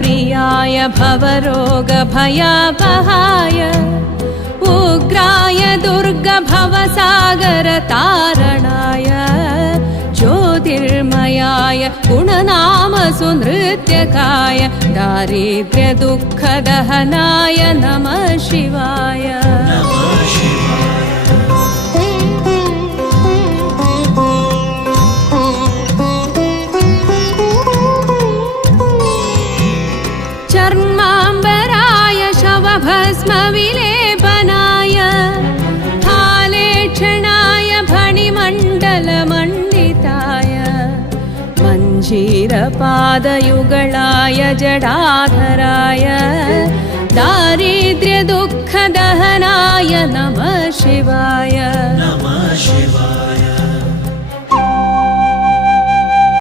प्रियाय भवरोगभयापहाय उग्राय दुर्गभवसागरतारणाय ज्योतिर्मयाय गुणनामसुनृत्यकाय दारिद्र्यदुःखदहनाय नमः शिवाय। चर्माम्बराय शवभस्मविलेपनाय हालेक्षणाय फणिमण्डलमण्डिताय मञ्जीरपादयुगलाय जडाधराय दारिद्र्यदुःखदहनाय नमः शिवाय।